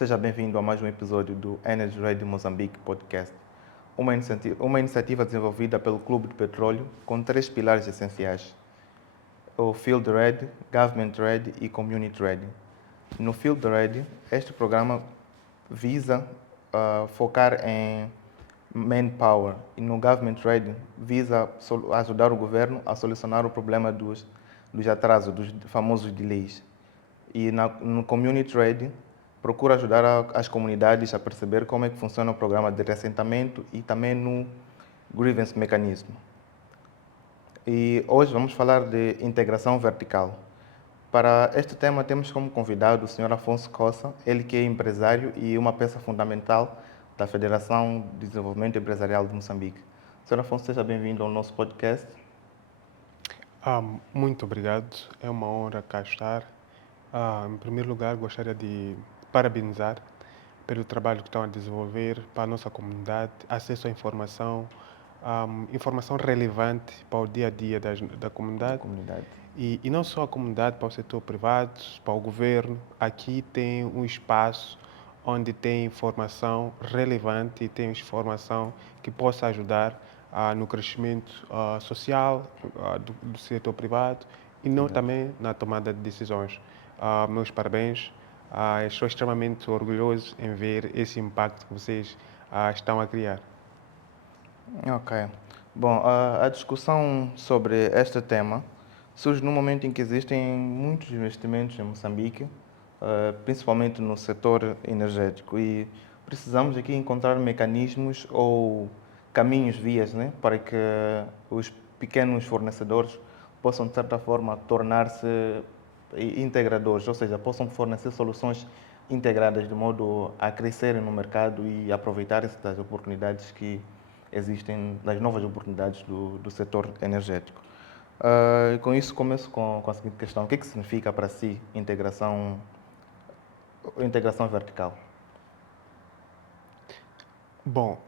Seja bem-vindo a mais um episódio do Energy Radio Moçambique Podcast, uma iniciativa desenvolvida pelo Clube de Petróleo com três pilares essenciais: o Field Red, Government Red e Community Red. No Field Red, este programa visa focar em manpower e no Government Red visa ajudar o governo a solucionar o problema dos atrasos, dos famosos delays. E no Community Red procura ajudar as comunidades a perceber como é que funciona o programa de reassentamento e também no Grievance Mechanism. E hoje vamos falar de integração vertical. Para este tema temos como convidado o Sr. Afonso Coça, ele que é empresário e uma peça fundamental da Federação de Desenvolvimento Empresarial de Moçambique. Sr. Afonso, seja bem-vindo ao nosso podcast. Muito obrigado, é uma honra cá estar. Em primeiro lugar, gostaria de parabenizar pelo trabalho que estão a desenvolver para a nossa comunidade, acesso à informação, informação relevante para o dia a dia da comunidade. E não só a comunidade, para o setor privado, para o governo. Aqui tem um espaço onde tem informação relevante e tem informação que possa ajudar no crescimento social do setor privado e não também na tomada de decisões. Meus parabéns. Estou extremamente orgulhoso em ver esse impacto que vocês estão a criar. Ok. Bom, a discussão sobre este tema surge no momento em que existem muitos investimentos em Moçambique, principalmente no setor energético, e precisamos aqui encontrar mecanismos ou caminhos, vias, né, para que os pequenos fornecedores possam, de certa forma, tornar-se integradores, ou seja, possam fornecer soluções integradas de modo a crescerem no mercado e aproveitarem-se das oportunidades que existem, das novas oportunidades do setor energético. Com isso, começo com a seguinte questão: o que significa para si integração vertical? Bom,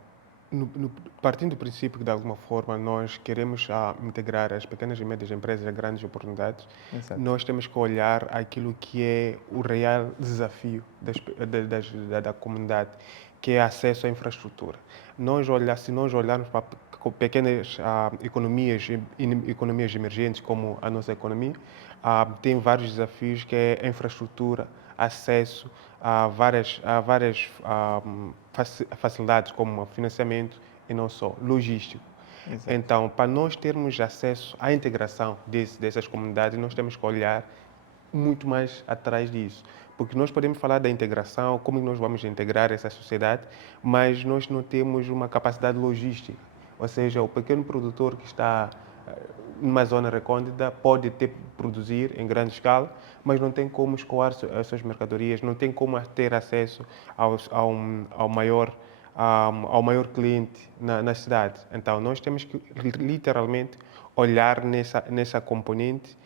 partindo do princípio que, de alguma forma, nós queremos integrar as pequenas e médias empresas a grandes oportunidades, Exato. nós temos que olhar aquilo que é o real desafio da comunidade, que é acesso à infraestrutura. Se nós olharmos para pequenas economias emergentes, como a nossa economia, tem vários desafios, que é a infraestrutura, acesso a várias facilidades, como financiamento e não só, logístico. Exato. Então, para nós termos acesso à integração dessas comunidades, nós temos que olhar muito mais atrás disso. Porque nós podemos falar da integração, como nós vamos integrar essa sociedade, mas nós não temos uma capacidade logística. Ou seja, o pequeno produtor que está numa zona recôndita pode produzir em grande escala, mas não tem como escoar as suas mercadorias, não tem como ter acesso ao maior cliente nas cidades. Então, nós temos que literalmente olhar nessa componente,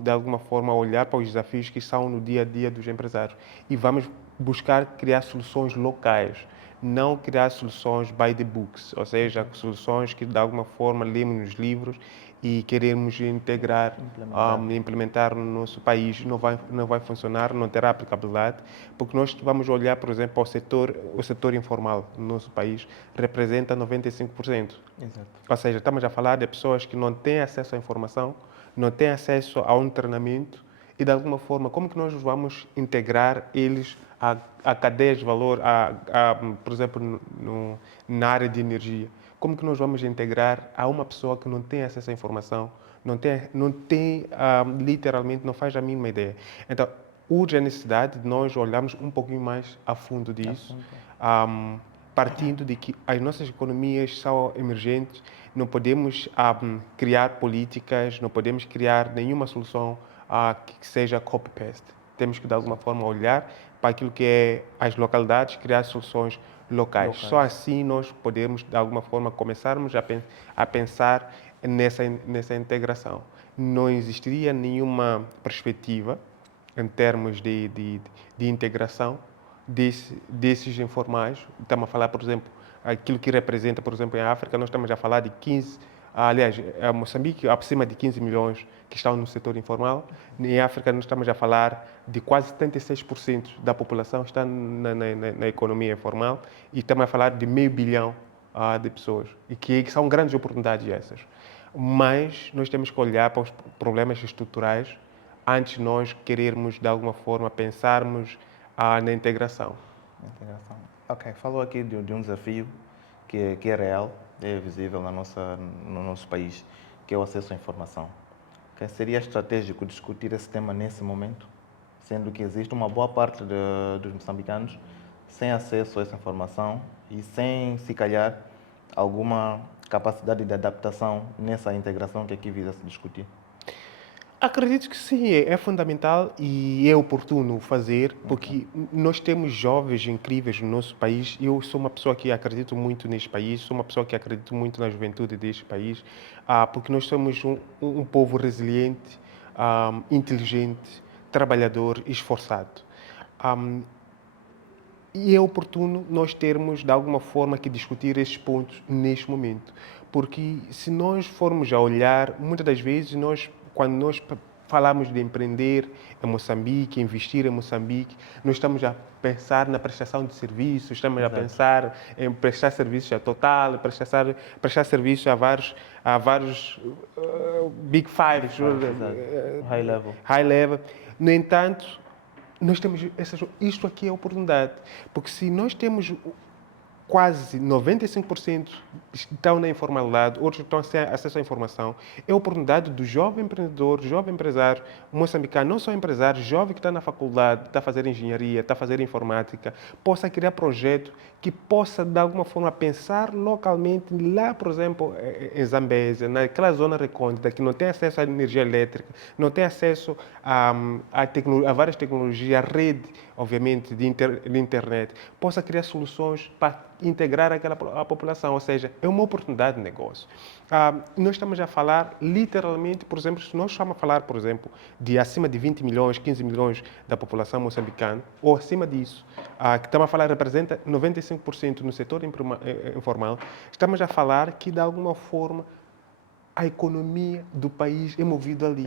de alguma forma olhar para os desafios que são no dia a dia dos empresários e vamos buscar criar soluções locais, não criar soluções by the books, ou seja, soluções que de alguma forma lemos nos livros e queremos implementar no nosso país. Não vai funcionar, não terá aplicabilidade, porque nós vamos olhar, por exemplo, o setor informal no nosso país representa 95%. Exato. Ou seja, estamos a falar de pessoas que não têm acesso à informação, não têm acesso a um treinamento e, de alguma forma, como que nós vamos integrar eles à cadeia de valor, por exemplo, na área de energia? Como que nós vamos integrar a uma pessoa que não tem acesso à informação, literalmente, não faz a mínima ideia? Então, urge a necessidade de nós olharmos um pouquinho mais a fundo disso, partindo de que as nossas economias são emergentes, não podemos criar políticas, não podemos criar nenhuma solução que seja copy-paste. Temos que, de alguma forma, olhar para aquilo que é as localidades, criar soluções locais. Só assim nós podemos, de alguma forma, começarmos a pensar nessa integração. Não existiria nenhuma perspectiva em termos de integração desses informais. Estamos a falar, por exemplo, aquilo que representa, por exemplo, em África, nós estamos a falar de 15 Aliás, Moçambique, acima de 15 milhões que estão no setor informal. Em África, nós estamos a falar de quase 76% da população está na economia informal e estamos a falar de meio bilhão de pessoas. E que são grandes oportunidades essas. Mas nós temos que olhar para os problemas estruturais antes de nós querermos, de alguma forma, pensarmos na integração. Ok, falou aqui de um desafio que é real, é visível no nosso país, que é o acesso à informação. Okay? Seria estratégico discutir esse tema nesse momento, sendo que existe uma boa parte dos moçambicanos sem acesso a essa informação e sem, se calhar, alguma capacidade de adaptação nessa integração que aqui visa se discutir? Acredito que sim, é fundamental e é oportuno fazer, porque nós temos jovens incríveis no nosso país. Eu sou uma pessoa que acredito muito neste país, sou uma pessoa que acredito muito na juventude deste país, porque nós somos um povo resiliente, inteligente, trabalhador e esforçado. E é oportuno nós termos, de alguma forma, que discutir estes pontos neste momento. Porque se nós formos a olhar, muitas das vezes, quando nós falamos de empreender em Moçambique, investir em Moçambique, nós estamos a pensar na prestação de serviços, estamos a pensar em prestar serviços a Total, prestar serviços a vários Big Five, high level. No entanto, nós temos isto aqui é a oportunidade, porque se nós temos quase 95% estão na informalidade, outros estão sem acesso à informação, é a oportunidade do jovem empreendedor, jovem empresário moçambicano, não só empresário, jovem que está na faculdade, está a fazer engenharia, está a fazer informática, possa criar projeto que possa, de alguma forma, pensar localmente, lá, por exemplo, em Zambésia, naquela zona recôndita, que não tem acesso à energia elétrica, não tem acesso a várias tecnologias, a rede, obviamente, de internet, possa criar soluções para integrar a população, ou seja, é uma oportunidade de negócio. Nós estamos a falar, literalmente, por exemplo, se nós estamos a falar, por exemplo, de acima de 20 milhões, 15 milhões da população moçambicana, ou acima disso, que estamos a falar representa 95% no setor informal, estamos a falar que, de alguma forma, a economia do país é movida ali.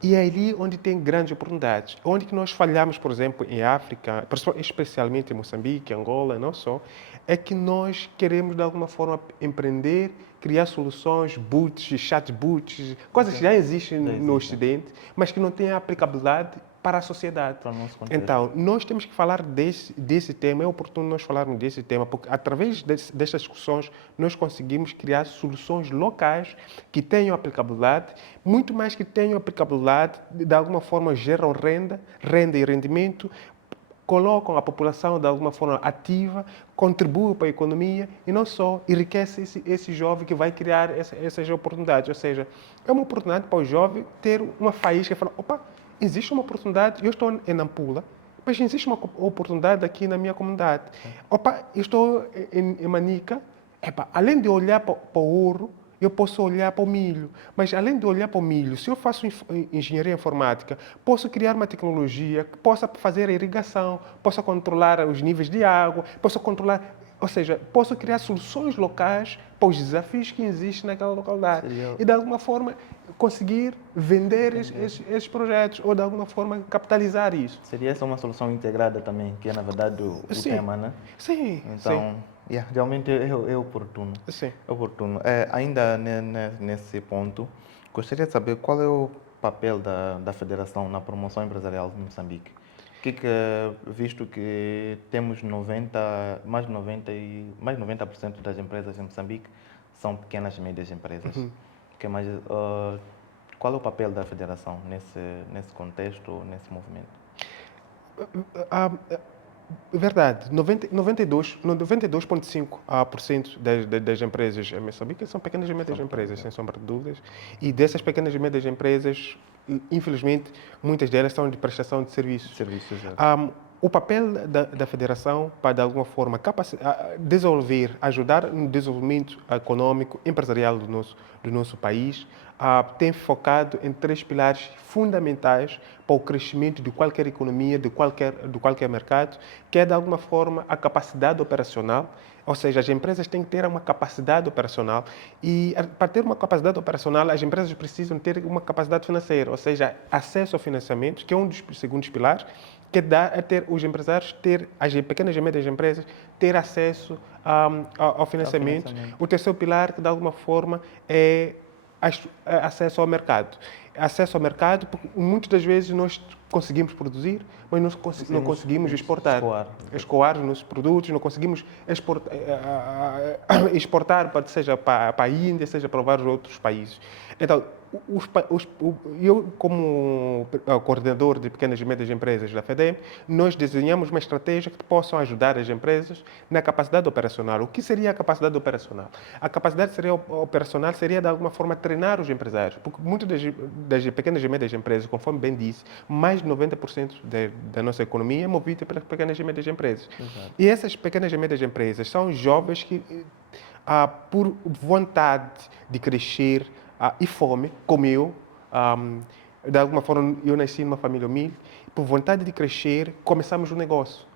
E é ali onde tem grandes oportunidades. Onde que nós falhamos, por exemplo, em África, especialmente em Moçambique, Angola, não só, é que nós queremos, de alguma forma, empreender, criar soluções, boots, chatbots, coisas que já existem no Ocidente, mas que não têm aplicabilidade para a sociedade. Para o nosso contexto. Então, nós temos que falar desse tema, é oportuno nós falarmos desse tema, porque através destas discussões nós conseguimos criar soluções locais que tenham aplicabilidade, muito mais que tenham aplicabilidade, de alguma forma geram renda e rendimento, colocam a população de alguma forma ativa, contribuem para a economia e não só, enriquece esse jovem que vai criar essas oportunidades. Ou seja, é uma oportunidade para o jovem ter uma faísca e falar, opa, existe uma oportunidade, eu estou em Nampula, mas existe uma oportunidade aqui na minha comunidade. Opa, eu estou em Manica, além de olhar para o ouro, eu posso olhar para o milho. Mas além de olhar para o milho, se eu faço engenharia informática, posso criar uma tecnologia que possa fazer a irrigação, possa controlar os níveis de água, posso controlar... Ou seja, posso criar soluções locais para os desafios que existem naquela localidade. E, de alguma forma, conseguir vender esses projetos ou, de alguma forma, capitalizar isso. Seria essa uma solução integrada também, que é, na verdade, o tema, né? Sim. Então, realmente é oportuno. Sim. É oportuno. Ainda nesse ponto, gostaria de saber qual é o papel da Federação na promoção empresarial de Moçambique. Visto que temos mais de 90% das empresas em Moçambique são pequenas e médias empresas. Qual é o papel da Federação nesse contexto, nesse movimento? Verdade, 92,5% das empresas em Moçambique são pequenas e médias empresas, sem sombra de dúvidas. E dessas pequenas e médias empresas, infelizmente, muitas delas são de prestação de serviços. O papel da federação para, de alguma forma, desenvolver, ajudar no desenvolvimento econômico, empresarial do nosso país, tem focado em 3 pilares fundamentais para o crescimento de qualquer economia, de qualquer mercado, que é, de alguma forma, a capacidade operacional. Ou seja, as empresas têm que ter uma capacidade operacional e, para ter uma capacidade operacional, as empresas precisam ter uma capacidade financeira, ou seja, acesso ao financiamento, que é um dos segundos pilares, que dá a ter os empresários, as pequenas e médias empresas, ter acesso ao financiamento. O terceiro pilar, que de alguma forma é acesso ao mercado. Acesso ao mercado, porque muitas das vezes nós conseguimos produzir, mas não conseguimos exportar. Escoar os nossos produtos, não conseguimos exportar, seja para a Índia, seja para vários outros países. Então, eu, como coordenador de pequenas e médias empresas da FEDEM, nós desenhamos uma estratégia que possa ajudar as empresas na capacidade operacional. O que seria a capacidade operacional? A capacidade operacional seria, de alguma forma, treinar os empresários, porque muitas das pequenas e médias empresas, conforme bem disse, mais de 90% da nossa economia é movida pelas pequenas e médias empresas. Exato. E essas pequenas e médias empresas são jovens que, por vontade de crescer, e fome, como eu, de alguma forma eu nasci numa família humilde, por vontade de crescer, começamos um negócio.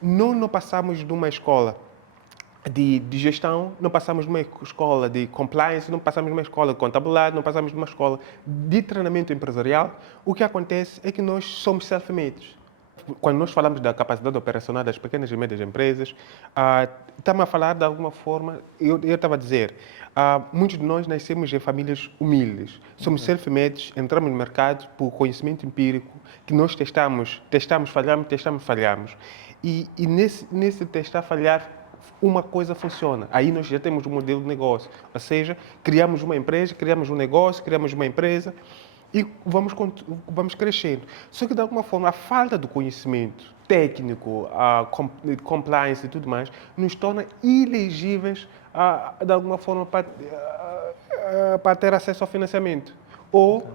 Não passamos de uma escola de gestão, não passamos de uma escola de compliance, não passamos de uma escola de contabilidade, não passamos de uma escola de treinamento empresarial. O que acontece é que nós somos self-made. Quando nós falamos da capacidade operacional das pequenas e médias empresas, estamos a falar de alguma forma, eu estava a dizer, muitos de nós nascemos em famílias humildes, somos self-made, entramos no mercado por conhecimento empírico, que nós testamos, falhamos. E nesse testar, falhar, uma coisa funciona. Aí nós já temos um modelo de negócio. Ou seja, criamos uma empresa, criamos um negócio, criamos uma empresa e vamos crescendo. Só que, de alguma forma, a falta do conhecimento técnico, a compliance e tudo mais, nos torna ilegíveis, de alguma forma, para ter acesso ao financiamento. Ou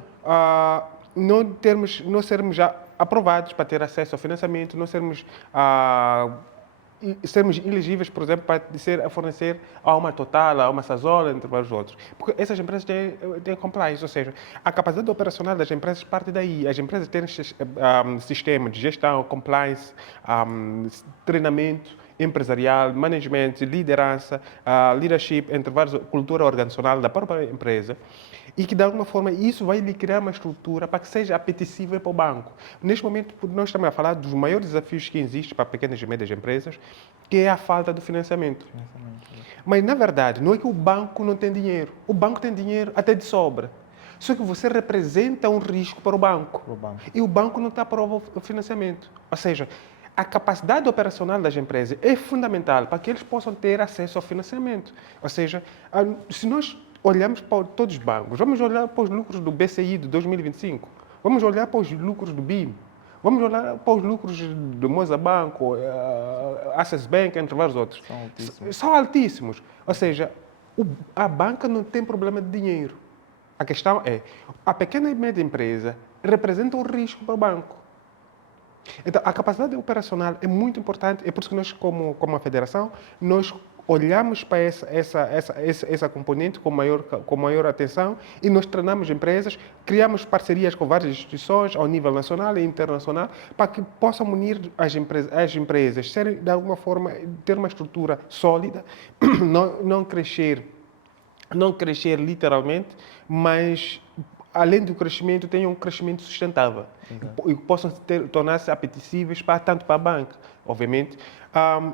não sermos já aprovados para ter acesso ao financiamento, não sermos elegíveis, por exemplo, para a fornecer a uma Total, a uma Sazol, entre vários outros. Porque essas empresas têm compliance, ou seja, a capacidade operacional das empresas parte daí. As empresas têm sistema de gestão, compliance, treinamento empresarial, management, liderança, leadership, entre vários, cultura organizacional da própria empresa. E que, de alguma forma, isso vai lhe criar uma estrutura para que seja apetecível para o banco. Neste momento, nós estamos a falar dos maiores desafios que existem para pequenas e médias empresas, que é a falta do financiamento. Mas, na verdade, não é que o banco não tem dinheiro. O banco tem dinheiro até de sobra. Só que você representa um risco para o banco. E o banco não está para o financiamento. Ou seja, a capacidade operacional das empresas é fundamental para que eles possam ter acesso ao financiamento. Ou seja, se nós olhamos para todos os bancos, vamos olhar para os lucros do BCI de 2025, vamos olhar para os lucros do BIM, vamos olhar para os lucros do Moza Banco, Access Bank, entre vários outros. São altíssimos. Ou seja, a banca não tem problema de dinheiro. A questão é, a pequena e média empresa representa um risco para o banco. Então, a capacidade operacional é muito importante, é por isso que nós, como a federação, nós olhamos para essa componente com maior atenção e nós treinamos empresas, criamos parcerias com várias instituições ao nível nacional e internacional para que possam unir as empresas, serem, de alguma forma, ter uma estrutura sólida, não crescer literalmente, mas além do crescimento, tenham um crescimento sustentável. E possam tornar-se apetecíveis tanto para a banca, obviamente,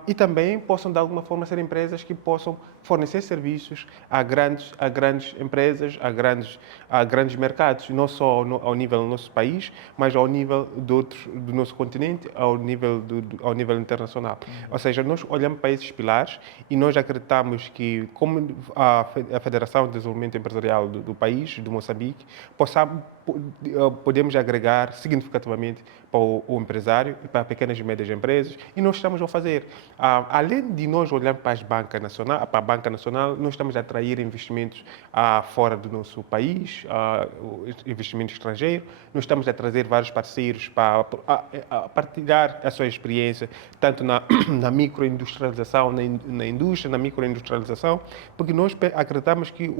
e também possam, de alguma forma, ser empresas que possam fornecer serviços a grandes empresas, a grandes mercados, não só ao nível do nosso país, mas ao nível do nosso continente, ao nível internacional. Ou seja, nós olhamos para esses pilares e nós acreditamos que, como a Federação de Desenvolvimento Empresarial do país, do Moçambique, podemos agregar significativamente para o empresário e para pequenas e médias empresas e nós estamos a fazer. Além de nós olharmos para a Banca Nacional, nós estamos a atrair investimentos fora do nosso país, investimento estrangeiro, nós estamos a trazer vários parceiros para partilhar a sua experiência, tanto na microindustrialização, na indústria, na microindustrialização, porque nós acreditamos que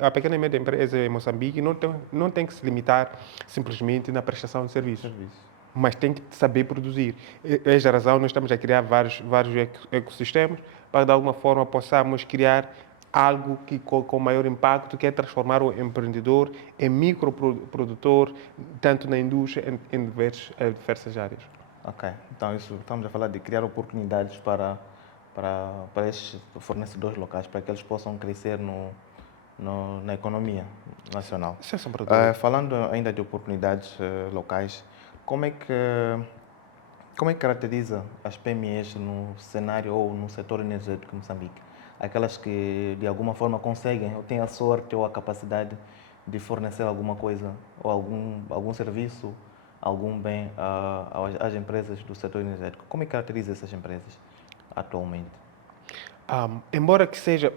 a pequena e média empresa em Moçambique não tem que se limitar simplesmente na prestação de serviços, mas tem que saber produzir. É esta razão nós estamos a criar vários ecossistemas para, de alguma forma, possamos criar algo que com maior impacto, que é transformar o empreendedor em microprodutor, tanto na indústria, em diversas áreas. Ok, então isso, estamos a falar de criar oportunidades para estes fornecedores locais, para que eles possam crescer na economia nacional. Falando ainda de oportunidades locais, como é que caracteriza as PMEs no cenário ou no setor energético de Moçambique? Aquelas que de alguma forma conseguem ou têm a sorte ou a capacidade de fornecer alguma coisa ou algum serviço, algum bem às empresas do setor energético. Como é que caracteriza essas empresas atualmente? Embora que seja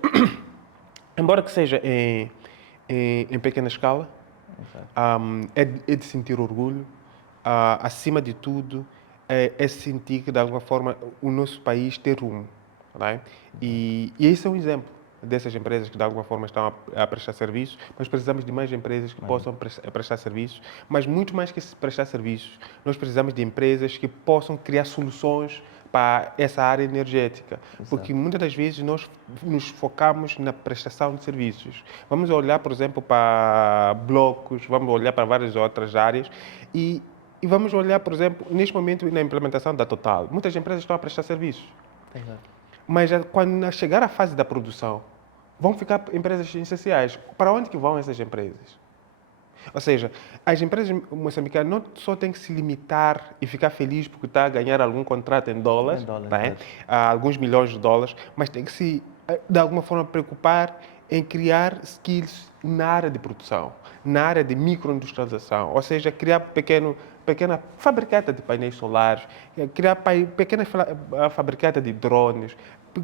em pequena escala, é de sentir orgulho. Acima de tudo, é sentir que, de alguma forma, o nosso país tem rumo. Right? E esse é um exemplo dessas empresas que, de alguma forma, estão a prestar serviços, mas precisamos de mais empresas que possam prestar serviços, mas muito mais que prestar serviços, nós precisamos de empresas que possam criar soluções para essa área energética, porque muitas das vezes nós nos focamos na prestação de serviços. Vamos olhar, por exemplo, para blocos, vamos olhar para várias outras áreas e vamos olhar, por exemplo, neste momento, na implementação da Total. Muitas empresas estão a prestar serviços. Exato. Mas quando chegar à fase da produção, vão ficar empresas essenciais. Para onde que vão essas empresas? Ou seja, as empresas moçambicanas não só têm que se limitar e ficar feliz porque está a ganhar algum contrato em dólares, né? Alguns milhões de dólares, mas tem que se, de alguma forma, preocupar em criar skills na área de produção, na área de microindustrialização, ou seja, criar pequena fabricata de painéis solares, criar pequena fabricata de drones,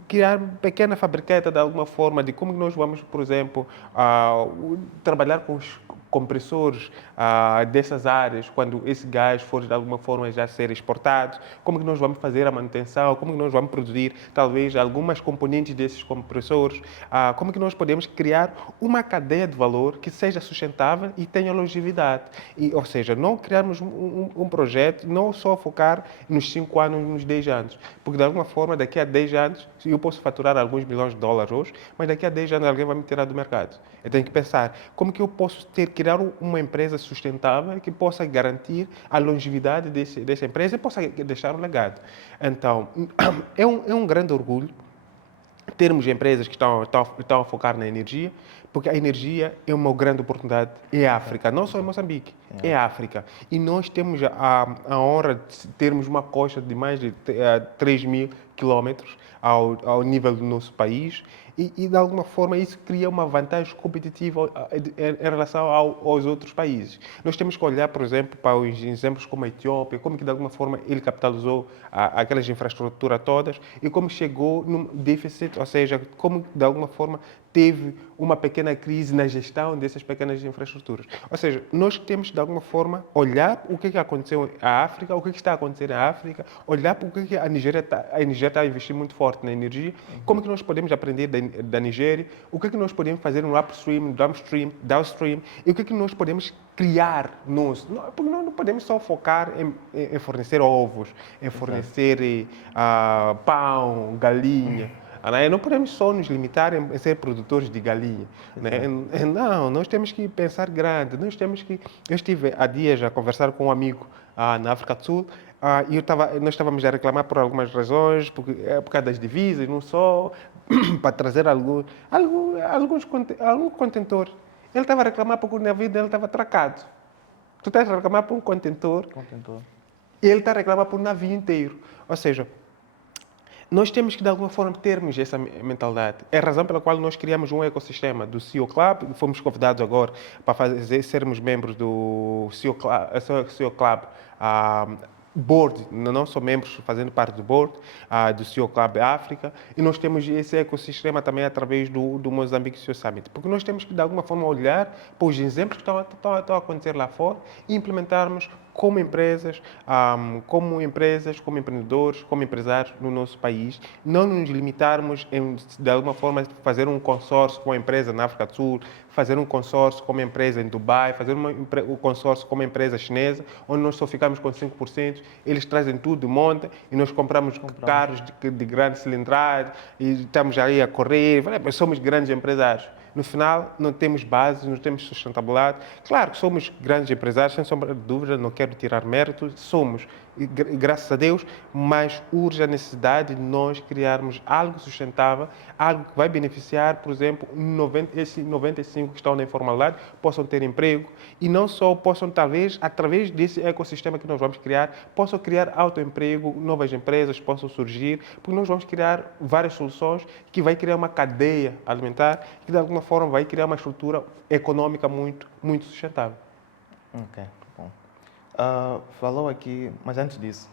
criar pequena fabricata de alguma forma de como nós vamos, por exemplo, trabalhar com os compressores dessas áreas, quando esse gás for de alguma forma já ser exportado, como que nós vamos fazer a manutenção, como que nós vamos produzir talvez algumas componentes desses compressores, como que nós podemos criar uma cadeia de valor que seja sustentável e tenha longevidade. Ou seja, não criarmos um projeto, não só focar nos 5 anos, nos 10 anos, porque de alguma forma daqui a 10 anos eu posso faturar alguns milhões de dólares hoje, mas daqui a 10 anos alguém vai me tirar do mercado. Eu tenho que pensar como que eu posso criar uma empresa sustentável que possa garantir a longevidade dessa empresa e possa deixar um legado. Então, é um grande orgulho termos empresas que estão a focar na energia, porque a energia é uma grande oportunidade em África, não só em Moçambique, é África. E nós temos a honra de termos uma costa de mais de 3 mil quilómetros ao nível do nosso país e, de alguma forma, isso cria uma vantagem competitiva em relação aos outros países. Nós temos que olhar, por exemplo, para os exemplos como a Etiópia, como que, de alguma forma, ele capitalizou aquelas infraestruturas todas e como chegou num déficit, ou seja, como, de alguma forma, teve uma pequena crise na gestão dessas pequenas infraestruturas. Ou seja, nós temos, de alguma forma, olhar o que aconteceu à África, o que está acontecendo na África, olhar para o que a Nigéria está a investir muito forte na energia, como que nós podemos aprender da Nigéria, o que nós podemos fazer no upstream, downstream, e o que nós podemos criar nós. Porque nós não podemos só focar em fornecer ovos, em fornecer pão, galinha. Não podemos só nos limitar em ser produtores de galinha. Né? Não, nós temos que pensar grande. Eu estive há dias a conversar com um amigo na África do Sul e nós estávamos a reclamar por algumas razões, por causa das divisas, não só, para trazer algum contentor. Ele estava a reclamar porque o navio dele estava atracado. Tu estás a reclamar por um contentor. E ele está a reclamar por um navio inteiro. Ou seja, nós temos que, de alguma forma, termos essa mentalidade. É a razão pela qual nós criamos um ecossistema do CEO Club. Fomos convidados agora para sermos membros do CEO Club board, não só membros fazendo parte do board, do CEO Club África, e nós temos esse ecossistema também através do Mozambique CEO Summit, porque nós temos que, de alguma forma, olhar para os exemplos que estão a acontecer lá fora e implementarmos como empresas, como empreendedores, como empresários no nosso país, não nos limitarmos em, de alguma forma, fazer um consórcio com a empresa na África do Sul, fazer um consórcio com uma empresa em Dubai, fazer um consórcio com uma empresa chinesa, onde nós só ficamos com 5%, eles trazem tudo, montam, e nós compramos carros de grande cilindrada, e estamos aí a correr, mas somos grandes empresários. No final, não temos base, não temos sustentabilidade. Claro que somos grandes empresários, sem sombra de dúvida, não quero tirar mérito, somos, e graças a Deus, mas urge a necessidade de nós criarmos algo sustentável, algo que vai beneficiar, por exemplo, esses 95 que estão na informalidade possam ter emprego e não só possam, talvez, através desse ecossistema que nós vamos criar, possam criar autoemprego, novas empresas possam surgir, porque nós vamos criar várias soluções que vai criar uma cadeia alimentar que, de alguma forma, vai criar uma estrutura econômica muito, muito sustentável. Ok, bom. Falou aqui, mas antes disso,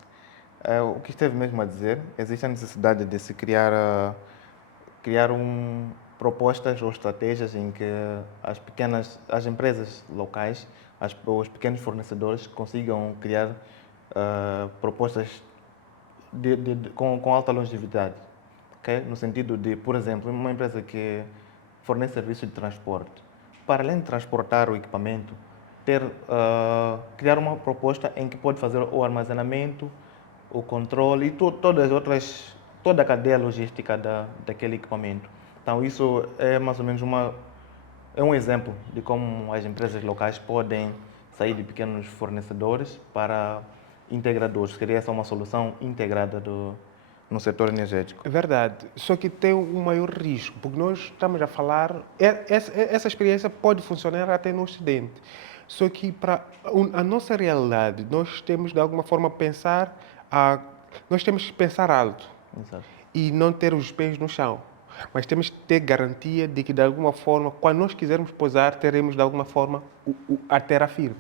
o que esteve mesmo a dizer, existe a necessidade de se criar, propostas ou estratégias em que as empresas locais, os pequenos fornecedores consigam criar propostas com alta longevidade, ok? No sentido de, por exemplo, uma empresa que fornece serviço de transporte, para além de transportar o equipamento, criar uma proposta em que pode fazer o armazenamento, o controle e toda a cadeia logística daquele equipamento. Então, isso é mais ou menos um exemplo de como as empresas locais podem sair de pequenos fornecedores para integradores. Seria essa uma solução integrada no setor energético. É verdade, só que tem um maior risco, porque nós estamos a falar, essa experiência pode funcionar até no Ocidente, só que para a nossa realidade, nós temos de alguma forma nós temos que pensar alto. Exato. E não ter os pés no chão, mas temos que ter garantia de que, de alguma forma, quando nós quisermos pousar, teremos, de alguma forma, a terra firme.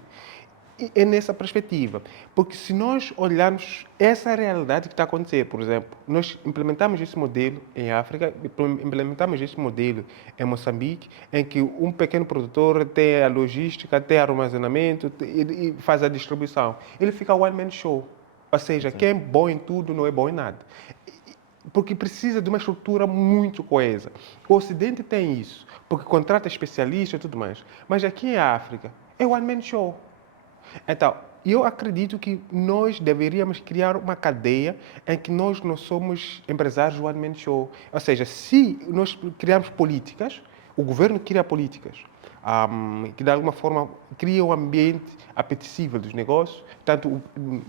E é nessa perspectiva, porque se nós olharmos essa realidade que está a acontecer, por exemplo, nós implementamos esse modelo em África, implementamos esse modelo em Moçambique, em que um pequeno produtor tem a logística, tem armazenamento e faz a distribuição. Ele fica one man show, ou seja, quem é bom em tudo não é bom em nada. Porque precisa de uma estrutura muito coesa. O Ocidente tem isso, porque contrata especialistas e tudo mais. Mas aqui em África, é one man show. Então, eu acredito que nós deveríamos criar uma cadeia em que nós não somos empresários one man show. Ou seja, se nós criarmos políticas, o governo cria políticas que de alguma forma cria um ambiente apetecível dos negócios, tanto,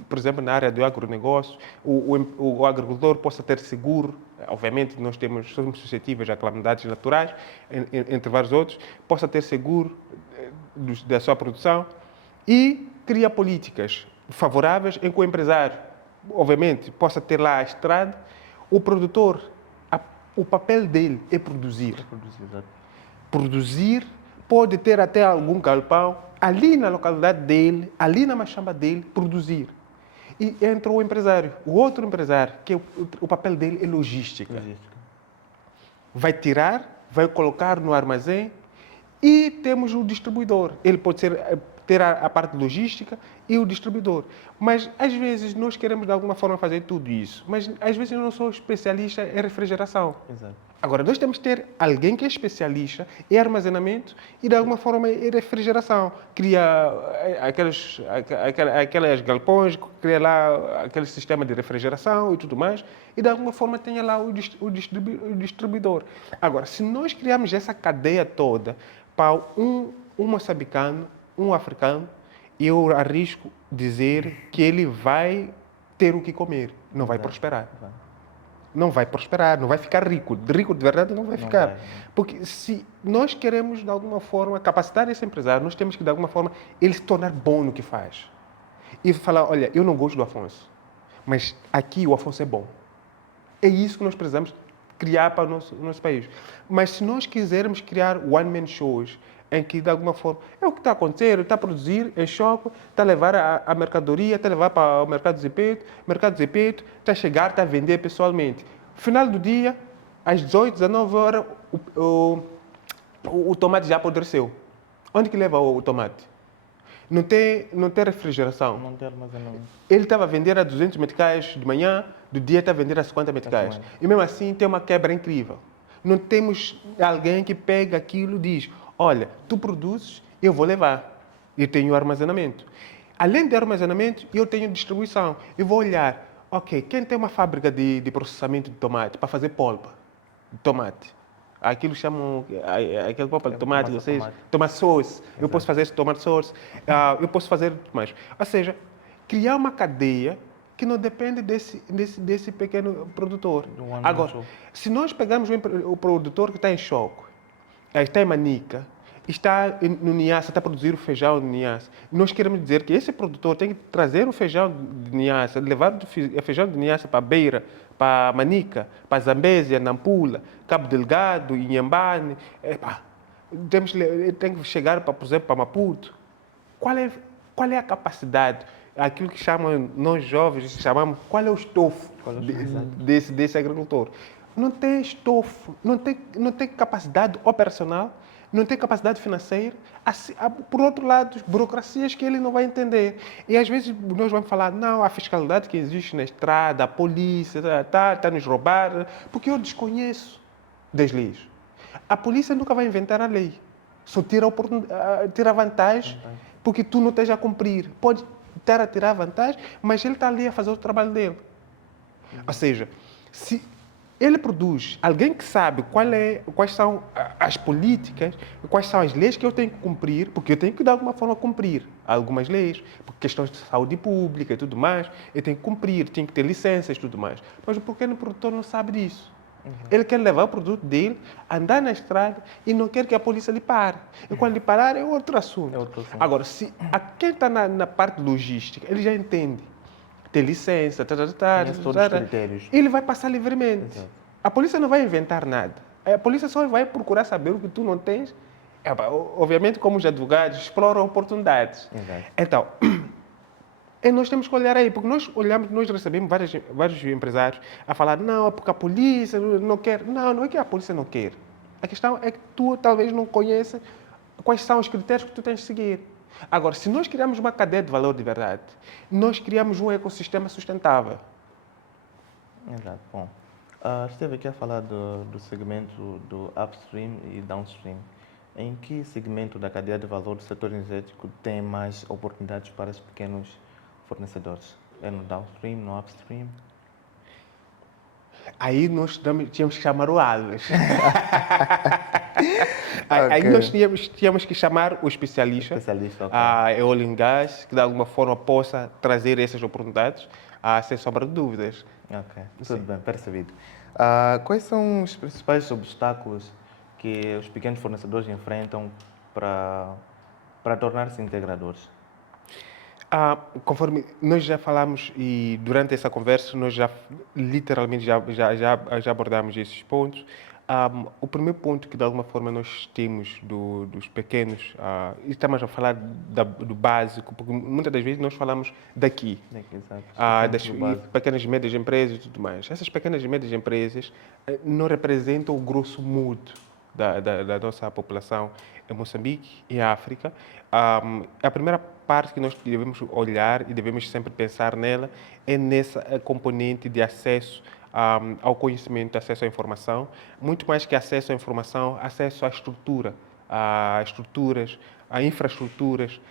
por exemplo, na área do agronegócio, o agricultor possa ter seguro, obviamente nós somos suscetíveis a calamidades naturais, entre vários outros, possa ter seguro da sua produção e cria políticas favoráveis em que o empresário, obviamente, possa ter lá a estrada, o produtor, o papel dele é produzir. Produzir, pode ter até algum galpão, ali na localidade dele, ali na machamba dele, produzir. E entra o empresário, o outro empresário, que o papel dele é logística. Vai tirar, vai colocar no armazém e temos o distribuidor. Ele pode ter a parte logística e o distribuidor. Mas, às vezes, nós queremos, de alguma forma, fazer tudo isso. Mas, às vezes, eu não sou especialista em refrigeração. Exato. Agora, nós temos que ter alguém que é especialista em armazenamento e, de alguma forma, em refrigeração. Cria aquelas galpões, cria lá aquele sistema de refrigeração e tudo mais, e, de alguma forma, tenha lá o distribuidor. Agora, se nós criarmos essa cadeia toda para um moçambicano, um africano, eu arrisco dizer que ele vai ter o que comer, não vai prosperar. Não vai prosperar, não vai ficar rico. Rico de verdade não vai ficar. Porque se nós queremos, de alguma forma, capacitar esse empresário, nós temos que, de alguma forma, ele se tornar bom no que faz. E falar, olha, eu não gosto do Afonso, mas aqui o Afonso é bom. É isso que nós precisamos criar para o nosso país. Mas se nós quisermos criar one-man shows, em que, de alguma forma, é o que está a acontecer, ele está a produzir em choque, está a levar a mercadoria, está a levar para o mercado de Zepeto, está a chegar, está a vender pessoalmente. Final do dia, às 18, 19 horas, o tomate já apodreceu. Onde que leva o tomate? Não tem refrigeração. Não tem armazenamento. Ele estava a vender a 200 meticais de manhã, do dia está a vender a 50 meticais. E mesmo assim tem uma quebra incrível. Não temos alguém que pega aquilo e diz, olha, tu produzes, eu vou levar. Eu tenho armazenamento. Além de armazenamento, eu tenho distribuição. Eu vou olhar, ok, quem tem uma fábrica de processamento de tomate para fazer polpa de tomate? Aquilo chamam, aquele polpa de tomate, vocês, tomate sauce. Eu posso fazer esse tomate sauce. Eu posso fazer mais. Ou seja, criar uma cadeia que não depende desse pequeno produtor. Agora, se nós pegarmos o produtor que está em choque, está em Manica, está no Niassa, está a produzir o feijão de Niassa, nós queremos dizer que esse produtor tem que trazer o feijão de Niassa, levar o feijão de Niassa para a Beira, para Manica, para Zambésia, Nampula, Cabo Delgado, Inhambane. Tem que chegar, por exemplo, para Maputo. Qual é a capacidade? Aquilo que chamam, nós jovens, chamamos, qual é o estofo desse agricultor? Não tem estofo, não tem capacidade operacional, não tem capacidade financeira. Por outro lado, burocracias que ele não vai entender. E às vezes nós vamos falar, não, a fiscalidade que existe na estrada, a polícia, está a nos roubar, porque eu desconheço das leis. A polícia nunca vai inventar a lei, só tira vantagem porque tu não esteja a cumprir. Pode estar a tirar vantagem, mas ele está ali a fazer o trabalho dele. Ou seja, se ele produz, alguém que sabe quais são as políticas, quais são as leis que eu tenho que cumprir, porque eu tenho que de alguma forma cumprir algumas leis, por questões de saúde pública e tudo mais, eu tenho que cumprir, tenho que ter licenças e tudo mais. Mas o pequeno produtor não sabe disso. Ele quer levar o produto dele, andar na estrada e não quer que a polícia lhe pare. E quando lhe parar é outro assunto. Agora, se quem está na parte logística, ele já entende. Tem licença, todos os critérios. Ele vai passar livremente. Exato. A polícia não vai inventar nada. A polícia só vai procurar saber o que tu não tens. Obviamente, como os advogados, exploram oportunidades. Exato. Então, nós temos que olhar aí, porque nós recebemos vários empresários a falar, não, é porque a polícia não quer. Não é que a polícia não quer. A questão é que tu talvez não conheças quais são os critérios que tu tens de seguir. Agora, se nós criarmos uma cadeia de valor de verdade, nós criamos um ecossistema sustentável. Exato. Bom, esteve aqui a falar do segmento do upstream e downstream. Em que segmento da cadeia de valor do setor energético tem mais oportunidades para os pequenos fornecedores? É no downstream, no upstream? Aí nós tínhamos que chamar o Alves. Aí nós tínhamos que chamar o especialista, a oil and gas, que de alguma forma possa trazer essas oportunidades, sem sombra de dúvidas. Ok, tudo bem, percebido. Quais são os principais obstáculos que os pequenos fornecedores enfrentam para tornar-se integradores? Conforme nós já falamos e durante essa conversa nós já literalmente já abordamos esses pontos. O primeiro ponto que de alguma forma nós temos dos pequenos, e estamos a falar do básico, porque muitas das vezes nós falamos daqui, das pequenas e médias empresas e tudo mais. Essas pequenas e médias empresas não representam o grosso modo da nossa população em Moçambique e África. A primeira parte que nós devemos olhar e devemos sempre pensar nela é nessa componente de acesso ao conhecimento, acesso à informação, muito mais que acesso à informação, acesso à estrutura, a estruturas, a infraestruturas,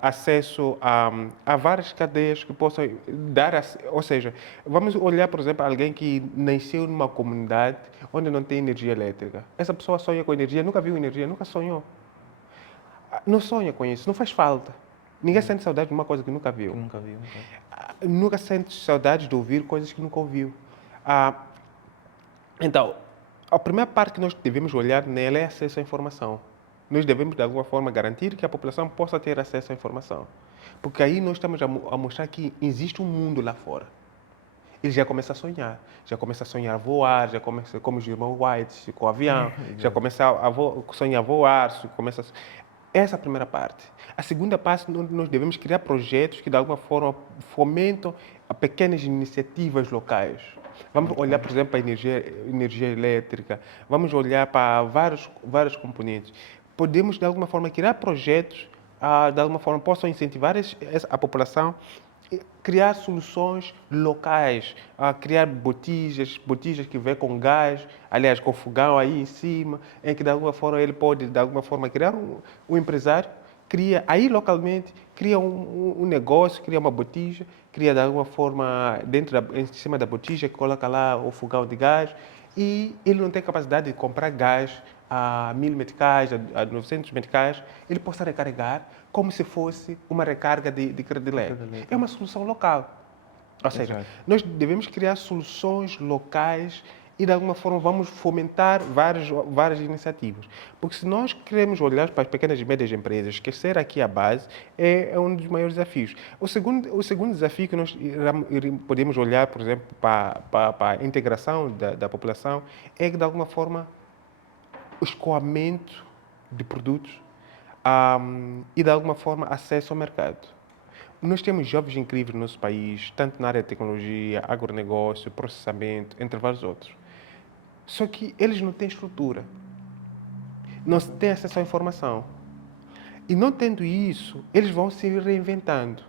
acesso a várias cadeias que possam dar, ou seja, vamos olhar, por exemplo, alguém que nasceu numa comunidade onde não tem energia elétrica. Essa pessoa sonha com energia, nunca viu energia, nunca sonhou. Não sonha com isso, não faz falta. Ninguém sente saudade de uma coisa que nunca viu. Nunca sente saudade de ouvir coisas que nunca ouviu. Então, a primeira parte que nós devemos olhar nela é acesso à informação. Nós devemos, de alguma forma, garantir que a população possa ter acesso à informação. Porque aí nós estamos a mostrar que existe um mundo lá fora. ele já começa a sonhar voar, já começa como os irmãos White, com o avião, já começa a sonhar voar, começa a... Essa é a primeira parte. A segunda parte, nós devemos criar projetos que, de alguma forma, fomentam a pequenas iniciativas locais. Vamos olhar, por exemplo, para a energia elétrica, vamos olhar para vários componentes. Podemos, de alguma forma, criar projetos, de alguma forma, possam incentivar a população criar soluções locais, criar botijas que vêm com gás, aliás, com fogão aí em cima, em que de alguma forma ele pode, de alguma forma, criar um empresário, cria aí localmente, cria um negócio, cria uma botija, cria de alguma forma, em cima da botija, coloca lá o fogão de gás e ele não tem capacidade de comprar gás a 1000 meticais, a 900 meticais, ele possa recarregar como se fosse uma recarga de credileiro. É uma solução local. Ou seja, Exato. nós devemos criar soluções locais e, de alguma forma, vamos fomentar várias iniciativas. Porque se nós queremos olhar para as pequenas e médias empresas, esquecer aqui a base, é um dos maiores desafios. O segundo desafio que nós podemos olhar, por exemplo, para a integração da população, é que, de alguma forma, o escoamento de produtos e, de alguma forma, acesso ao mercado. Nós temos jovens incríveis no nosso país, tanto na área de tecnologia, agronegócio, processamento, entre vários outros. Só que eles não têm estrutura, não têm acesso à informação. E não tendo isso, eles vão se reinventando.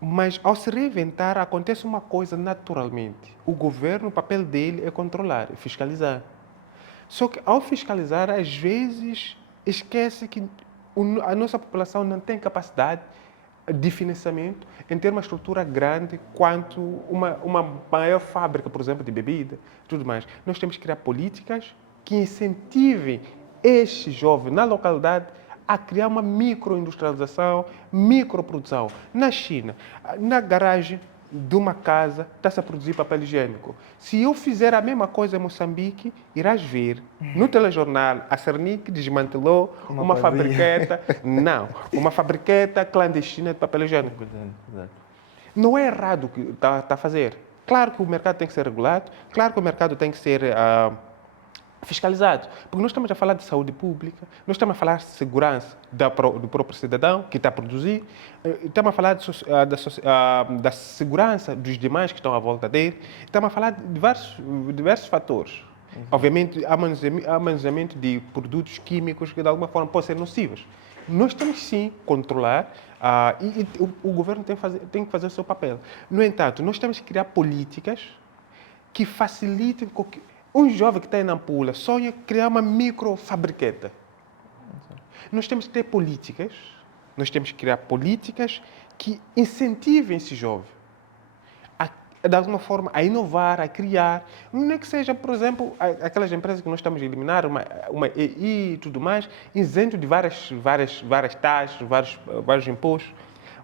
Mas ao se reinventar, acontece uma coisa naturalmente. O governo, o papel dele é controlar, é fiscalizar. Só que ao fiscalizar, às vezes, esquece que a nossa população não tem capacidade de financiamento em ter uma estrutura grande quanto uma maior fábrica, por exemplo, de bebida, tudo mais. Nós temos que criar políticas que incentivem este jovem na localidade a criar uma microindustrialização, microprodução. Na China, na garagem de uma casa está-se a produzir papel higiênico. Se eu fizer a mesma coisa em Moçambique, irás ver no telejornal a Cernic desmantelou uma fabriqueta, não, uma fabriqueta clandestina de papel higiênico. Exato. Não é errado o que está a fazer. Claro que o mercado tem que ser regulado, claro que o mercado tem que ser fiscalizado. Porque nós estamos a falar de saúde pública, nós estamos a falar de segurança do próprio cidadão que está a produzir, estamos a falar da segurança dos demais que estão à volta dele, estamos a falar de diversos fatores. Obviamente, há manuseamento de produtos químicos que de alguma forma podem ser nocivos. Nós temos sim controlar e o governo tem que fazer o seu papel. No entanto, nós temos que criar políticas que facilitem um jovem que está em Nampula sonha criar uma microfabriqueta. Nós temos que ter políticas, nós temos que criar políticas que incentivem esse jovem de alguma forma, a inovar, a criar. Não é que seja, por exemplo, aquelas empresas que nós estamos a eliminar, uma EI e tudo mais, isento de várias taxas, vários impostos,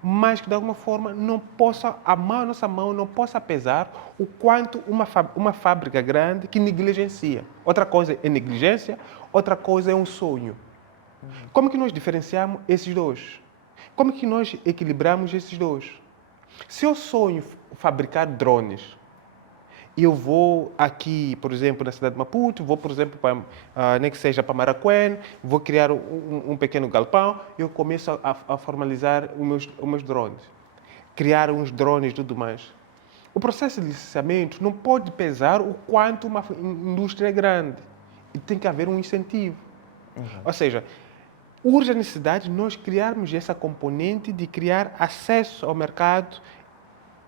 mas que de alguma forma não possa, nossa mão não possa pesar o quanto uma fábrica grande que negligencia. Outra coisa é negligência, outra coisa é um sonho. Como que nós diferenciamos esses dois? Como que nós equilibramos esses dois? Se eu sonho fabricar drones, eu vou aqui, por exemplo, na cidade de Maputo, vou, por exemplo, nem que seja para Maracuén, vou criar um pequeno galpão, eu começo a formalizar os meus drones. Criar uns drones e tudo mais. O processo de licenciamento não pode pesar o quanto uma indústria é grande. E tem que haver um incentivo. Ou seja, urge a necessidade de nós criarmos essa componente de criar acesso ao mercado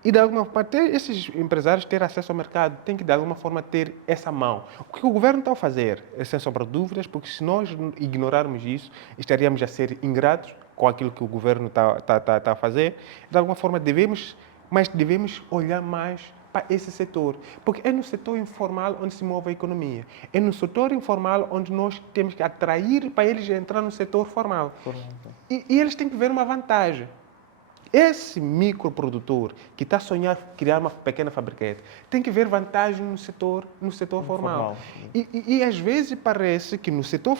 e, de alguma forma, esses empresários ter acesso ao mercado, tem que, de alguma forma, ter essa mão. O que o governo está a fazer, sem sombra de dúvidas, porque se nós ignorarmos isso, estaríamos a ser ingratos com aquilo que o governo está a fazer. De alguma forma, devemos olhar mais para esse setor, porque é no setor informal onde se move a economia. É no setor informal onde nós temos que atrair para eles entrar no setor formal. E eles têm que ver uma vantagem. Esse microprodutor que está a sonhar criar uma pequena fabriqueta tem que ver vantagem no setor formal. E às vezes parece que no setor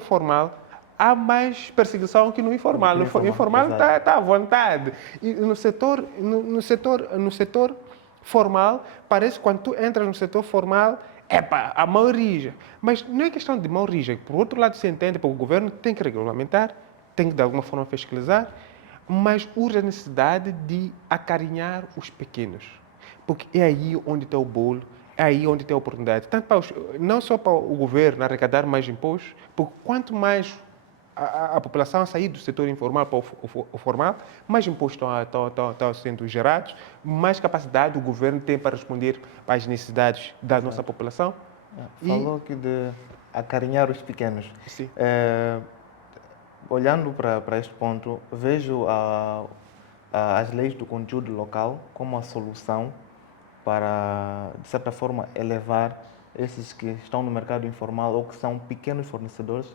formal há mais perseguição que no informal. No informal está à vontade. E no setor Formal, parece que quando tu entras no setor formal, a mão rija. Mas não é questão de mão rija. Por outro lado, se entende, porque o governo tem que regulamentar, tem que de alguma forma fiscalizar, mas urge a necessidade de acarinhar os pequenos. Porque é aí onde está o bolo, é aí onde tem a oportunidade. Tanto para não só para o governo arrecadar mais impostos, porque quanto mais a população sair do setor informal para o formal, mais impostos estão sendo gerados, mais capacidade o governo tem para responder às necessidades da nossa população. Falou aqui de acarinhar os pequenos. Sim. Olhando para este ponto, vejo as leis do conteúdo local como a solução para, de certa forma, elevar esses que estão no mercado informal ou que são pequenos fornecedores,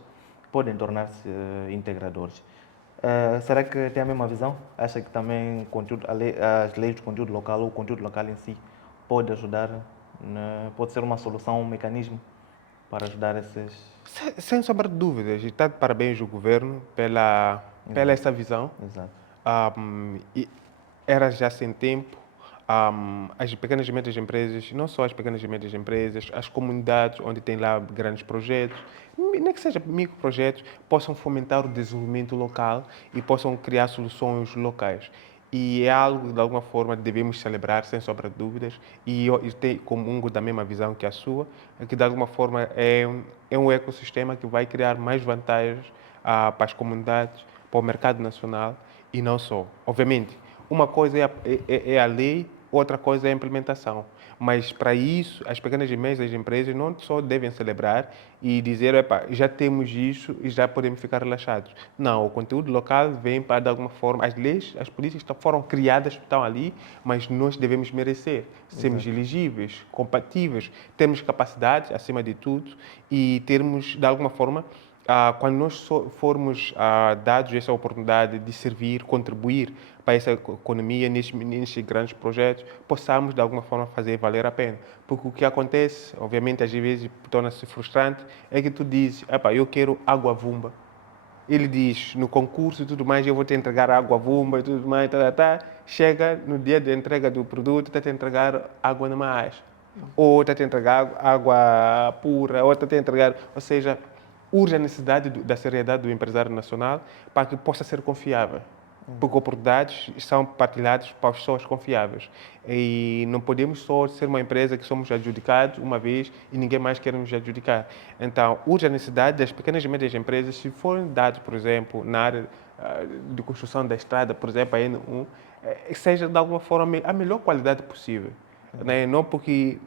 que podem tornar-se integradores. Será que tem a mesma visão? Acha que também as leis do conteúdo local ou o conteúdo local em si pode ajudar, pode ser uma solução, um mecanismo para ajudar esses... Sem sombra de dúvidas, e está de parabéns o governo pela essa visão. Exato. E era já sem tempo. As pequenas e médias empresas, não só as pequenas e médias empresas, as comunidades onde tem lá grandes projetos, nem que sejam microprojetos, possam fomentar o desenvolvimento local e possam criar soluções locais. E é algo que, de alguma forma, devemos celebrar, sem sombra de dúvidas, e eu comungo da mesma visão que a sua, que, de alguma forma, é um ecossistema que vai criar mais vantagens para as comunidades, para o mercado nacional e não só. Obviamente, uma coisa é a lei, outra coisa é a implementação. Mas, para isso, as pequenas e médias empresas não só devem celebrar e dizer, já temos isso e já podemos ficar relaxados. Não, o conteúdo local vem para, de alguma forma, as leis, as políticas foram criadas, estão ali, mas nós devemos merecer. Sermos elegíveis, compatíveis, termos capacidade, acima de tudo, e termos, de alguma forma, quando nós formos dados essa oportunidade de servir, contribuir para essa economia, nestes grandes projetos, possamos, de alguma forma, fazer valer a pena. Porque o que acontece, obviamente, às vezes torna-se frustrante, é que tu dizes, eu quero água vumba. Ele diz, no concurso e tudo mais, eu vou te entregar água vumba e tudo mais, chega no dia de entrega do produto, está te entregar água na mais. Ou está te entregar água pura, ou está te entregar... Ou seja, urge a necessidade da seriedade do empresário nacional para que possa ser confiável. Porque oportunidades são partilhadas para as pessoas confiáveis. E não podemos só ser uma empresa que somos adjudicados uma vez e ninguém mais quer nos adjudicar. Então, urge a necessidade das pequenas e médias empresas, se forem dados, por exemplo, na área de construção da estrada, por exemplo, a N1, seja de alguma forma a melhor qualidade possível. Né? Não porque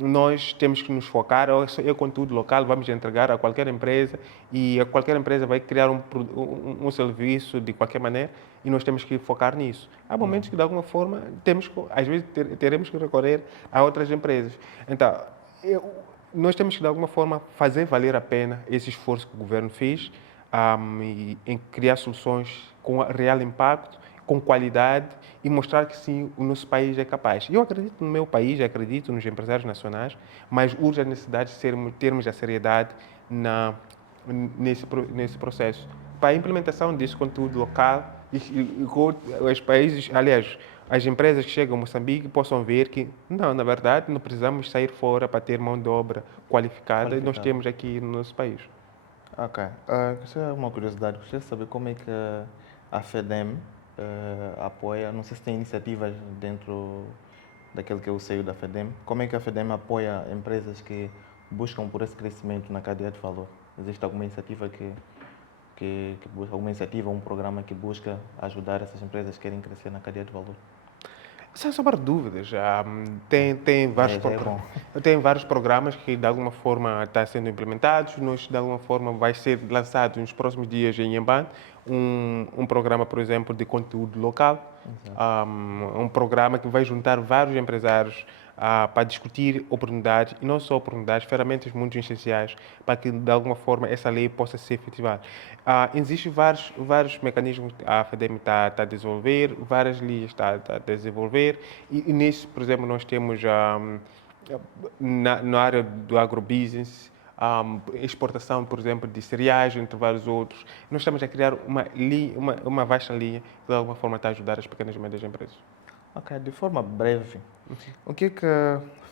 nós temos que nos focar, é conteúdo local, vamos entregar a qualquer empresa e a qualquer empresa vai criar um serviço de qualquer maneira e nós temos que focar nisso. Há momentos que, de alguma forma, às vezes teremos que recorrer a outras empresas. Então, nós temos que, de alguma forma, fazer valer a pena esse esforço que o governo fez em criar soluções com real impacto, com qualidade e mostrar que sim, o nosso país é capaz. Eu acredito no meu país, acredito nos empresários nacionais, mas urge a necessidade de termos a seriedade nesse processo. Para a implementação desse conteúdo local e os países, aliás, as empresas que chegam a Moçambique possam ver que, não, na verdade, não precisamos sair fora para ter mão de obra qualificada e nós temos aqui no nosso país. Ok. Gostaria de uma curiosidade. Gostaria de saber como é que a FEDEM apoia, não sei se tem iniciativas dentro daquele que é o seio da FEDEM, como é que a FEDEM apoia empresas que buscam por esse crescimento na cadeia de valor? Existe alguma iniciativa que busca, alguma iniciativa, um programa que busca ajudar essas empresas que querem crescer na cadeia de valor? Sem sombra de dúvidas, tem vários programas que de alguma forma estão sendo implementados. Nós, de alguma forma, vai ser lançado nos próximos dias em Inhambane um programa, por exemplo, de conteúdo local. Um programa que vai juntar vários empresários para discutir oportunidades, e não só oportunidades, ferramentas muito essenciais para que, de alguma forma, essa lei possa ser efetivada. Existem vários mecanismos que a FEDEM está a desenvolver, várias leis está a desenvolver, e nisso, por exemplo, nós temos na área do agrobusiness, exportação, por exemplo, de cereais, entre vários outros. Nós estamos a criar uma vasta linha que, de alguma forma, está a ajudar as pequenas e médias empresas. Ok, de forma breve, o que é que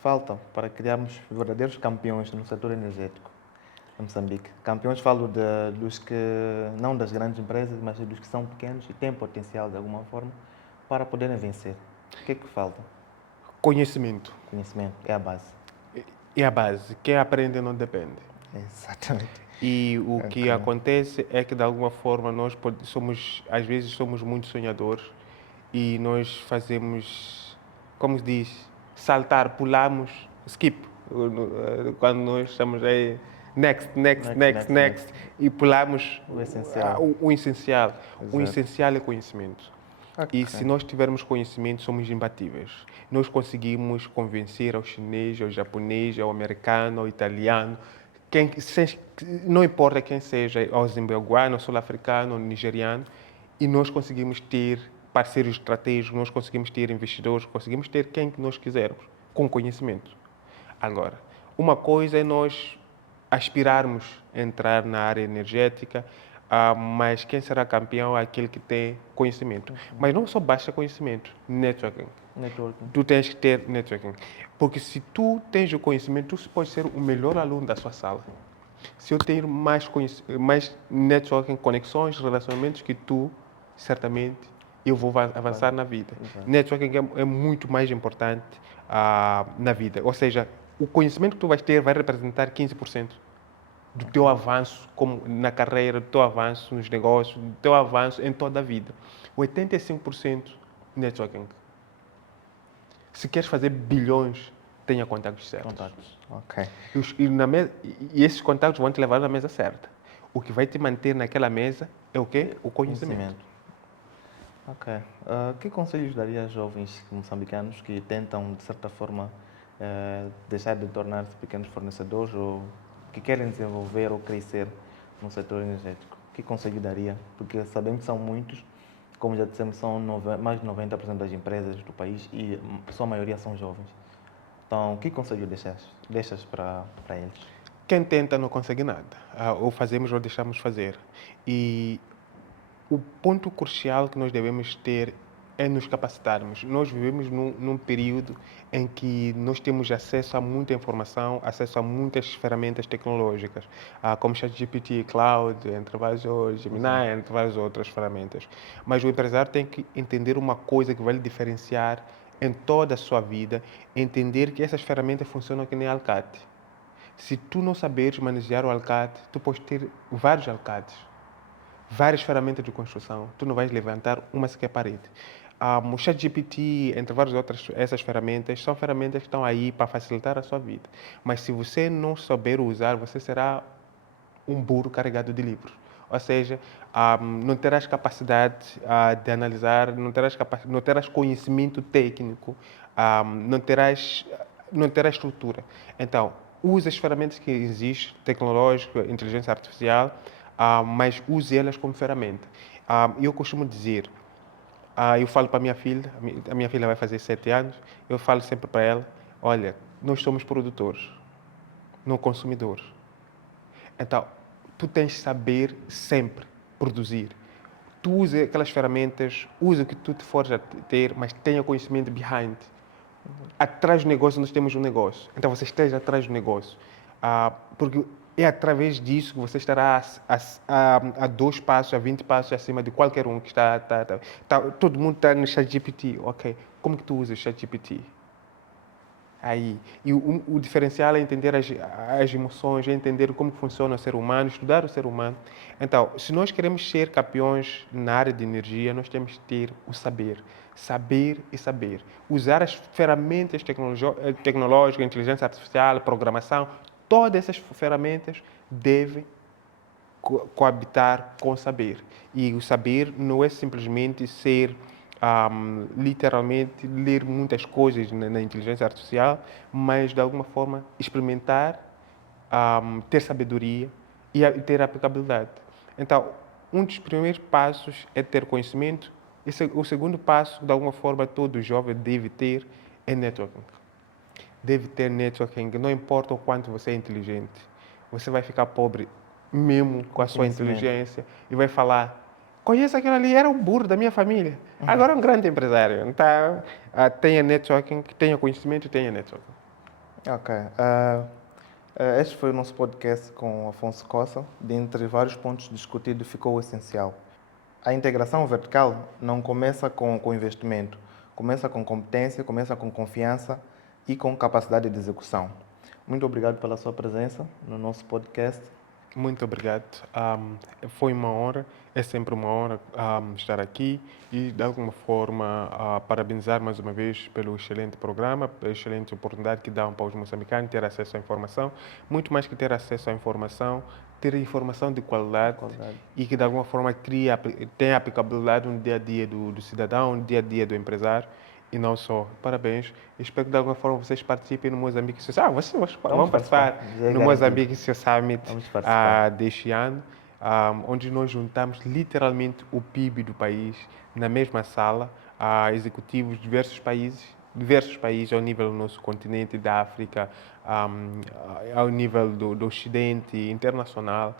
falta para criarmos verdadeiros campeões no setor energético em Moçambique? Campeões falo dos que, não das grandes empresas, mas dos que são pequenos e têm potencial de alguma forma para poderem vencer. O que é que falta? Conhecimento Conhecimento é a base. é a base. Quem aprende não depende. Exatamente. E o que Ok. acontece é que, de alguma forma, nós somos, às vezes, somos muito sonhadores e nós fazemos, como se diz, saltar, pulamos, skip, quando nós estamos aí, next, e pulamos O essencial. o essencial. O Exato. essencial é conhecimento. E Ok. se nós tivermos conhecimento, somos imbatíveis. Nós conseguimos convencer ao chinês, ao japonês, ao americano, ao italiano, não importa quem seja, ao zimbabuano, ao sul-africano, ao nigeriano, e nós conseguimos ter parceiros estratégicos, nós conseguimos ter investidores, conseguimos ter quem que nós quisermos, com conhecimento. Agora, uma coisa é nós aspirarmos a entrar na área energética, mas quem será campeão é aquele que tem conhecimento. Mas não só basta conhecimento, networking. Networking. Tu tens que ter networking. Porque se tu tens o conhecimento, tu pode ser o melhor aluno da sua sala. Se eu tenho mais networking, conexões, relacionamentos que tu, certamente eu vou avançar na vida. Exato. Networking é muito mais importante na vida. Ou seja, o conhecimento que tu vais ter vai representar 15% do teu avanço como na carreira, do teu avanço nos negócios, do teu avanço em toda a vida. 85% networking. Se queres fazer bilhões, tenha contactos certos. Contatos. Ok. E esses contactos vão te levar na mesa certa. O que vai te manter naquela mesa é o quê? O conhecimento. Ok. Que conselhos daria a jovens moçambicanos que tentam, de certa forma, deixar de tornar-se pequenos fornecedores ou que querem desenvolver ou crescer no setor energético? Que conselho daria? Porque sabemos que são muitos, como já dissemos, são mais de 90% das empresas do país e a sua maioria são jovens. Então, que conselho deixas para eles? Quem tenta não consegue nada. Ou fazemos ou deixamos fazer. E o ponto crucial que nós devemos ter é nos capacitarmos. Nós vivemos num período em que nós temos acesso a muita informação, acesso a muitas ferramentas tecnológicas, como ChatGPT, Cloud, entre várias outras, Gemini, entre várias outras ferramentas. Mas o empresário tem que entender uma coisa que vai lhe diferenciar em toda a sua vida, entender que essas ferramentas funcionam que nem alicate. Se tu não saberes manejar o alicate, tu podes ter vários alicates, várias ferramentas de construção, tu não vais levantar uma sequer parede. O ChatGPT, entre várias outras, essas ferramentas, são ferramentas que estão aí para facilitar a sua vida. Mas se você não souber usar, você será um burro carregado de livros. Ou seja, não terás capacidade de analisar, não terás conhecimento técnico, não terás estrutura. Então, use as ferramentas que existem, tecnológica, inteligência artificial, mas use elas como ferramenta. Eu costumo dizer, eu falo para a minha filha vai fazer 7 anos, eu falo sempre para ela, olha, nós somos produtores, não consumidores. Então, tu tens de saber sempre produzir. Tu usa aquelas ferramentas, usa o que tu te fores a ter, mas tenha conhecimento behind. Atrás do negócio, nós temos um negócio. Então, você esteja atrás do negócio. Porque é através disso que você estará a 2 passos, a 20 passos acima de qualquer um que está. Todo mundo está no ChatGPT. Ok, como que tu usas o ChatGPT? Aí. E o diferencial é entender as emoções, é entender como funciona o ser humano, estudar o ser humano. Então, se nós queremos ser campeões na área de energia, nós temos que ter o saber. Saber e saber. Usar as ferramentas tecnológicas, inteligência artificial, programação, todas essas ferramentas devem coabitar com o saber. E o saber não é simplesmente ser literalmente ler muitas coisas na inteligência artificial, mas de alguma forma experimentar, ter sabedoria e ter aplicabilidade. Então, um dos primeiros passos é ter conhecimento. O segundo passo, de alguma forma, todo jovem deve ter é networking. Deve ter networking, não importa o quanto você é inteligente. Você vai ficar pobre mesmo com a sua inteligência e vai falar Conheço aquele ali, era um burro da minha família. Agora é um grande empresário. Então, tenha networking, tenha conhecimento e tenha networking. Ok. Este foi o nosso podcast com Afonso Costa. Dentre vários pontos discutidos, ficou o essencial. A integração vertical não começa com investimento. Começa com competência, começa com confiança e com capacidade de execução. Muito obrigado pela sua presença no nosso podcast. Muito obrigado. Foi uma honra, é sempre uma honra estar aqui e, de alguma forma, parabenizar mais uma vez pelo excelente programa, pela excelente oportunidade que dão para os moçambicanos ter acesso à informação. Muito mais que ter acesso à informação, ter informação de qualidade, e que, de alguma forma, tenha aplicabilidade no dia a dia do cidadão, no dia a dia do empresário. E não só. Parabéns. Espero que de alguma forma vocês participem no Moçambique Social. Vocês vão participar Já é no garantido. Moçambique Social Summit Vamos participar. deste ano, onde nós juntamos literalmente o PIB do país na mesma sala, executivos de diversos países ao nível do nosso continente, da África, ao nível do Ocidente, internacional,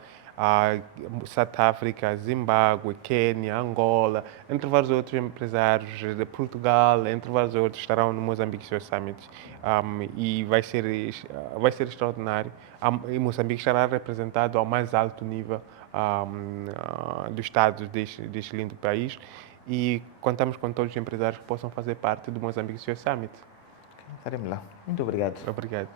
South África, Zimbábue, Quênia, Angola, entre vários outros empresários de Portugal, entre vários outros, estarão no Moçambique Social Summit. E vai ser extraordinário. E Moçambique estará representado ao mais alto nível do Estado deste lindo país. E contamos com todos os empresários que possam fazer parte do Moçambique Social Summit. Estaremos lá. Muito obrigado. Obrigado.